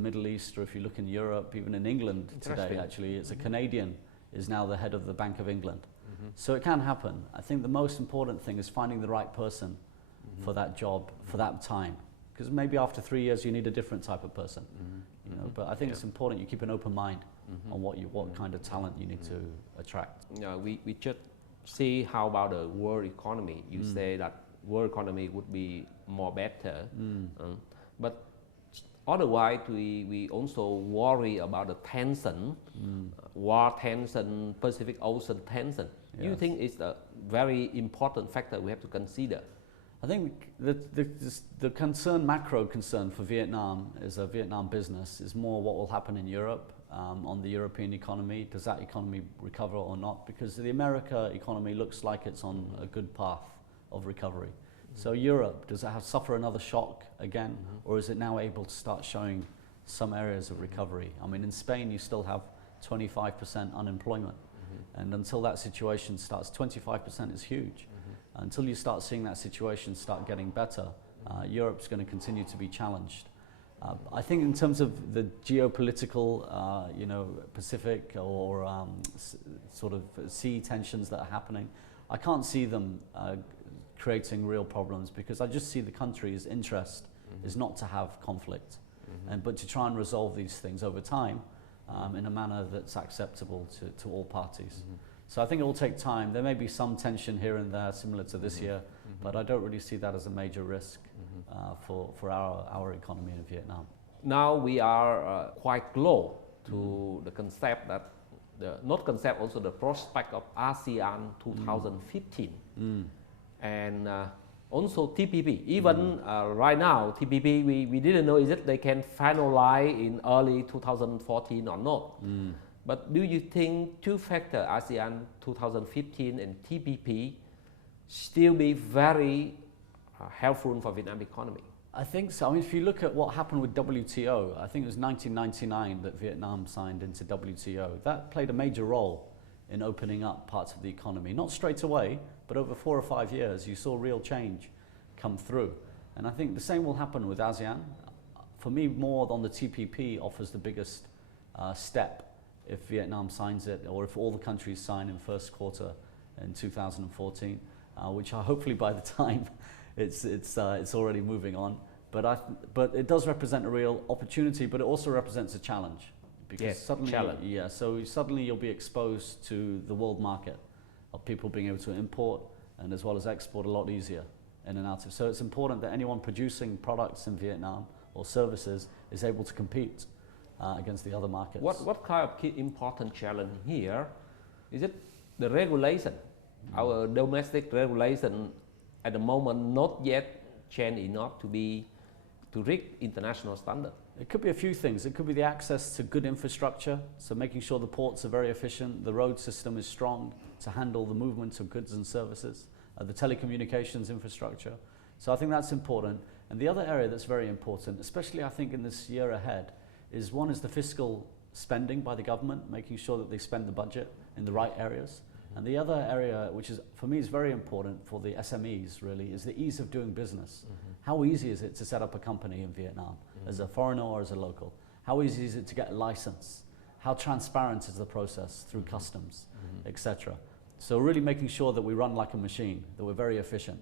Middle East, or if you look in Europe, even in England today, actually, it's a Canadian is now the head of the Bank of England. So it can happen. I think the most important thing is finding the right person for that job, for that time. Because maybe after 3 years you need a different type of person. You know, but I think it's important you keep an open mind on what kind of talent you need to attract. We just see how about the world economy. You say that world economy would be more better, but otherwise we also worry about the tension, war tension, Pacific Ocean tension. Yes. Do you think it's a very important factor we have to consider? I think the concern, macro concern for Vietnam as a Vietnam business is more what will happen in Europe, on the European economy. Does that economy recover or not? Because the America economy looks like it's on a good path of recovery. So Europe, does it suffer another shock again? Or is it now able to start showing some areas of recovery? I mean, in Spain, you still have 25% unemployment. And until that situation starts, 25% is huge. Until you start seeing that situation start getting better, Europe's going to continue to be challenged. I think in terms of the geopolitical, Pacific or sort of sea tensions that are happening, I can't see them creating real problems, because I just see the country's interest is not to have conflict, but to try and resolve these things over time in a manner that's acceptable to all parties. So I think it will take time. There may be some tension here and there similar to this year, but I don't really see that as a major risk for our economy in Vietnam. Now we are quite close to the concept that, not concept, also the prospect of ASEAN 2015. And also TPP. Even right now, TPP, we didn't know is it they can finalize in early 2014 or not. But do you think two factors, ASEAN 2015 and TPP, still be very helpful for Vietnam economy? I think so. I mean, if you look at what happened with WTO, I think it was 1999 that Vietnam signed into WTO. That played a major role in opening up parts of the economy. Not straight away, but over 4 or 5 years, you saw real change come through. And I think the same will happen with ASEAN. For me, more on the TPP offers the biggest step if Vietnam signs it, or if all the countries sign in first quarter in 2014, which hopefully by the time it's already moving on. But it does represent a real opportunity, but it also represents a challenge. Because suddenly you'll be exposed to the world market of people being able to import and as well as export a lot easier in and out of. So it's important that anyone producing products in Vietnam or services is able to compete against the other markets. What kind of key important challenge here? Is it the regulation? Our domestic regulation at the moment not yet changed enough to reach international standard. It could be a few things. It could be the access to good infrastructure, so making sure the ports are very efficient, the road system is strong to handle the movement of goods and services, the telecommunications infrastructure. So I think that's important. And the other area that's very important, especially I think in this year ahead, is one is the fiscal spending by the government, making sure that they spend the budget in the right areas. And the other area, which is for me is very important for the SMEs really, is the ease of doing business. How easy is it to set up a company in Vietnam as a foreigner or as a local? How easy is it to get a license? How transparent is the process through customs, etc. So really making sure that we run like a machine, that we're very efficient,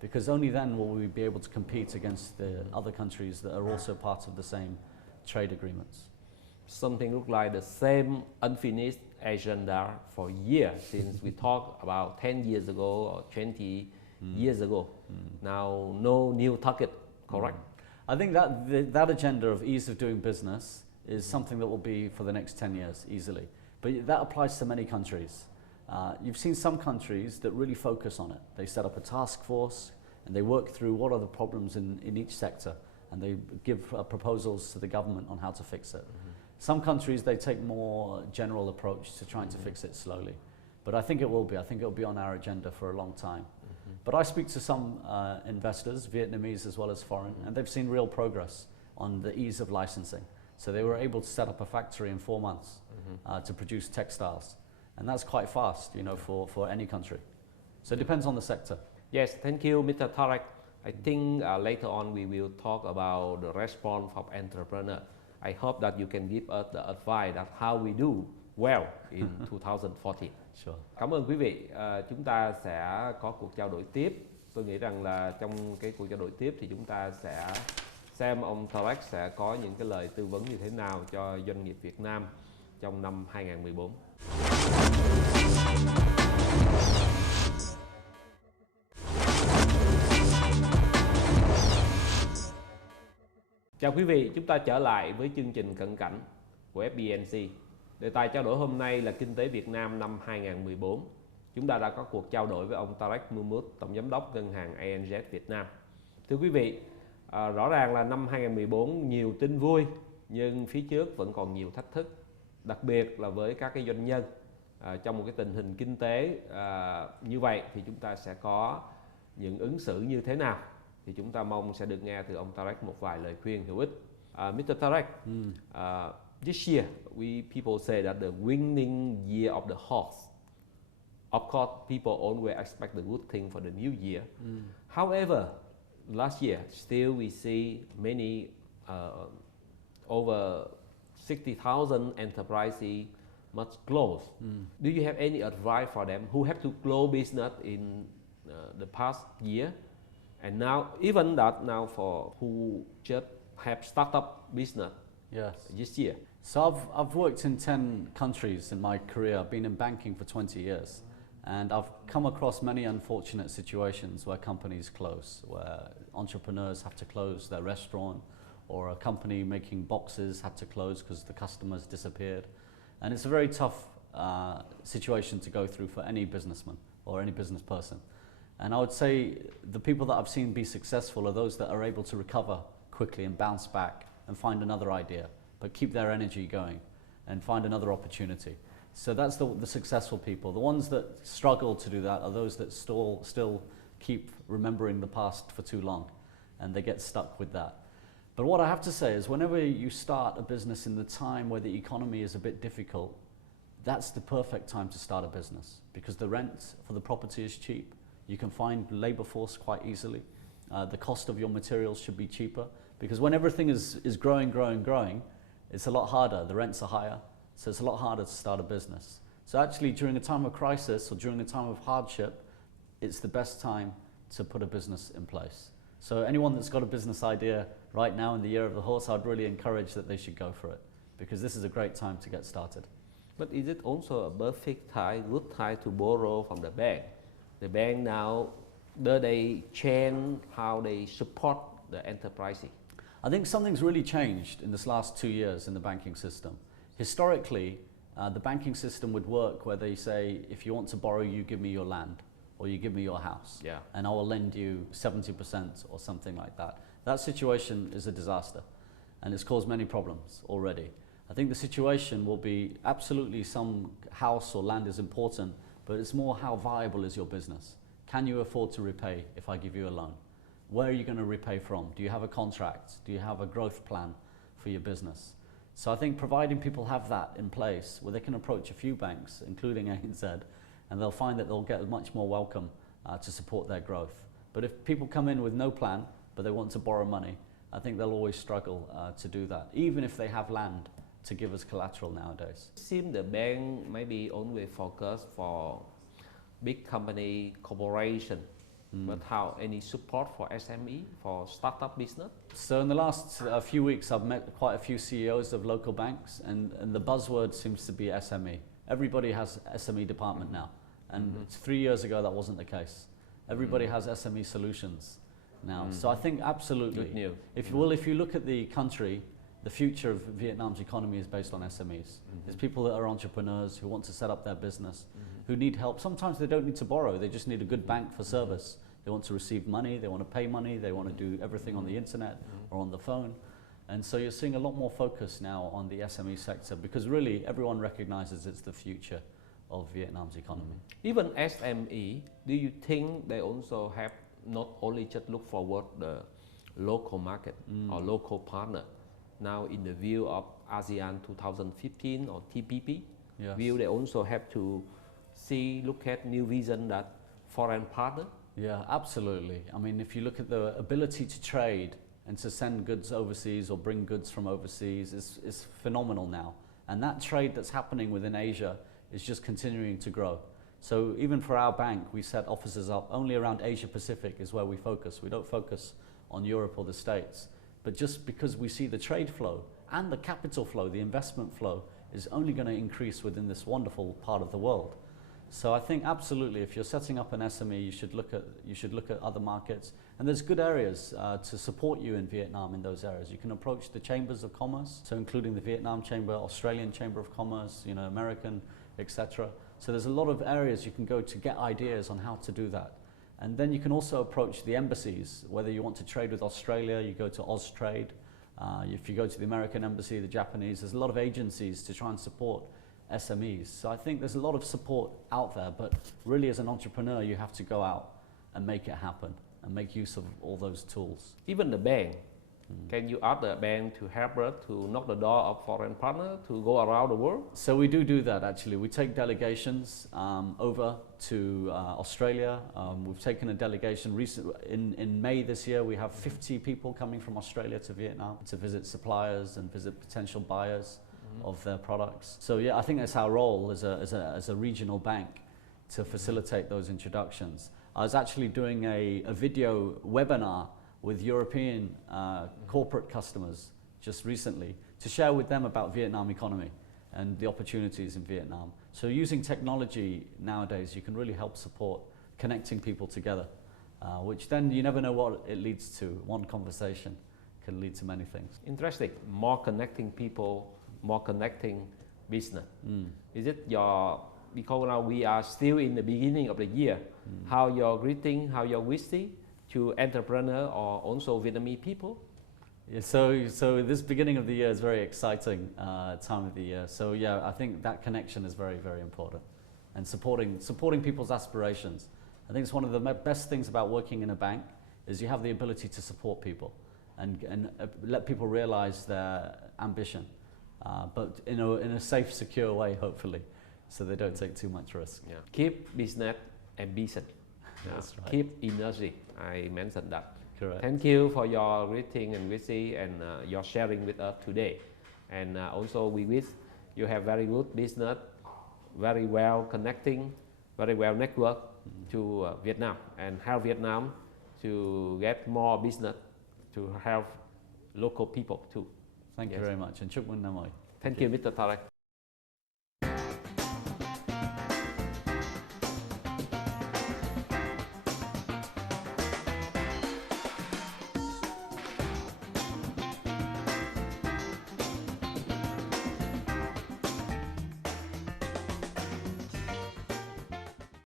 because only then will we be able to compete against the other countries that are also part of the same trade agreements. Something look like the same unfinished agenda for years since we talked about 10 years ago or 20 years ago. Now no new target, correct? I think that agenda of ease of doing business is something that will be for the next 10 years easily. But that applies to many countries. You've seen some countries that really focus on it. They set up a task force and they work through what are the problems in each sector, and they give proposals to the government on how to fix it. Some countries, they take more general approach to trying to fix it slowly. But I think it will be. I think it will be on our agenda for a long time. But I speak to some investors, Vietnamese as well as foreign, and they've seen real progress on the ease of licensing. So they were able to set up a factory in 4 months to produce textiles. And that's quite fast, you know, for any country. So it depends on the sector. Yes, thank you, Mr. Tarek. I think later on we will talk about the response of entrepreneurs. I hope that you can give us the advice that how we do well in 2014. Sure. Cảm ơn quý vị. Chúng ta sẽ có cuộc trao đổi tiếp. Tôi nghĩ rằng là trong cái cuộc trao đổi tiếp thì chúng ta sẽ xem ông Tarek sẽ có những cái lời tư vấn như thế nào cho doanh nghiệp Việt Nam trong năm 2014. Chào quý vị, chúng ta trở lại với chương trình Cận Cảnh của FBNC. Đề tài trao đổi hôm nay là Kinh tế Việt Nam năm 2014. Chúng ta đã có cuộc trao đổi với ông Tarek Mahmood, Tổng Giám đốc Ngân hàng ANZ Việt Nam. Thưa quý vị, rõ ràng là năm 2014 nhiều tin vui, nhưng phía trước vẫn còn nhiều thách thức, đặc biệt là với các cái doanh nhân. Trong một cái tình hình kinh tế như vậy thì chúng ta sẽ có những ứng xử như thế nào? Thì chúng ta mong sẽ được nghe từ ông Tarek một vài lời khuyên hữu ích. Mr. Tarek, this year people say that the winning year of the horse. Of course, people always expect the good thing for the new year. However, last year still we see many over 60,000 enterprises must close. Do you have any advice for them who have to close business in the past year? And now, even that now for who just have startup business this year. So I've worked in 10 countries in my career. I've been in banking for 20 years. And I've come across many unfortunate situations where companies close, where entrepreneurs have to close their restaurant, or a company making boxes had to close because the customers disappeared. And it's a very tough situation to go through for any businessman or any business person. And I would say the people that I've seen be successful are those that are able to recover quickly and bounce back and find another idea, but keep their energy going and find another opportunity. So that's the successful people. The ones that struggle to do that are those that still keep remembering the past for too long, and they get stuck with that. But what I have to say is whenever you start a business in the time where the economy is a bit difficult, that's the perfect time to start a business, because the rent for the property is cheap. You can find labor force quite easily. The cost of your materials should be cheaper, because when everything is growing, it's a lot harder. The rents are higher, so it's a lot harder to start a business. So actually during a time of crisis or during a time of hardship, it's the best time to put a business in place. So anyone that's got a business idea right now in the year of the horse, I'd really encourage that they should go for it, because this is a great time to get started. But is it also a perfect time, good time to borrow from the bank? The bank now, do they change how they support the enterprise? I think something's really changed in this last 2 years in the banking system. Historically, the banking system would work where they say, if you want to borrow, you give me your land or you give me your house, and I will lend you 70% or something like that. That situation is a disaster, and it's caused many problems already. I think the situation will be absolutely some house or land is important, but it's more how viable is your business. Can you afford to repay if I give you a loan? Where are you going to repay from? Do you have a contract? Do you have a growth plan for your business? So I think providing people have that in place where they can approach a few banks, including ANZ, and they'll find that they'll get much more welcome to support their growth. But if people come in with no plan, but they want to borrow money, I think they'll always struggle to do that, even if they have land to give as collateral nowadays. It seems the bank maybe only focus for big company, corporation, but how any support for SME, for startup business? So in the last few weeks, I've met quite a few CEOs of local banks, and the buzzword seems to be SME. Everybody has SME department now, and 3 years ago that wasn't the case. Everybody has SME solutions now. So I think absolutely. Good news. If you look at the country, the future of Vietnam's economy is based on SMEs. There's people that are entrepreneurs who want to set up their business, who need help. Sometimes they don't need to borrow, they just need a good bank for service. They want to receive money, they want to pay money, they want to do everything on the internet or on the phone. And so you're seeing a lot more focus now on the SME sector, because really everyone recognizes it's the future of Vietnam's economy. Even SME, do you think they also have not only just look forward the local market or local partner? Now in the view of ASEAN 2015 or TPP, will they also have to look at new vision that foreign partner? Yeah, absolutely. I mean, if you look at the ability to trade and to send goods overseas or bring goods from overseas is phenomenal now. And that trade that's happening within Asia is just continuing to grow. So even for our bank, we set offices up only around Asia Pacific is where we focus. We don't focus on Europe or the States. But just because we see the trade flow and the capital flow, the investment flow, is only going to increase within this wonderful part of the world. So I think absolutely, if you're setting up an SME, you should look at other markets, and there's good areas to support you in Vietnam in those areas. You can approach the chambers of commerce, so including the Vietnam Chamber, Australian Chamber of Commerce, American, etc. So there's a lot of areas you can go to get ideas on how to do that. And then you can also approach the embassies, whether you want to trade with Australia, you go to Austrade. If you go to the American embassy, the Japanese, there's a lot of agencies to try and support SMEs. So I think there's a lot of support out there, but really as an entrepreneur, you have to go out and make it happen and make use of all those tools. Even the bank, can you ask the bank to help us to knock the door of foreign partner to go around the world? So we do that actually. We take delegations over to Australia. We've taken a delegation in May this year. We have 50 people coming from Australia to Vietnam to visit suppliers and visit potential buyers of their products. So yeah, I think that's our role as a regional bank to facilitate those introductions. I was actually doing a video webinar with European corporate customers just recently to share with them about Vietnam economy and the opportunities in Vietnam. So using technology nowadays, you can really help support connecting people together, which then you never know what it leads to. One conversation can lead to many things. Interesting. More connecting people, more connecting business. Is it because now we are still in the beginning of the year, how your greeting, how your wisdom to entrepreneur or also Vietnamese people? Yeah, so this beginning of the year is very exciting time of the year. So yeah, I think that connection is very, very important, and supporting people's aspirations. I think it's one of the best things about working in a bank is you have the ability to support people and let people realize their ambition, but in a safe, secure way, hopefully, so they don't take too much risk. Yeah. Keep business ambition. That's right. Keep energy. I mentioned that. Correct. Thank you for your greeting and wishes and your sharing with us today. And also we wish you have very good business, very well connecting, very well network to Vietnam, and help Vietnam to get more business to help local people too. Thank you very much, and chúc mừng năm mới. Thank you, Mr. Tarek.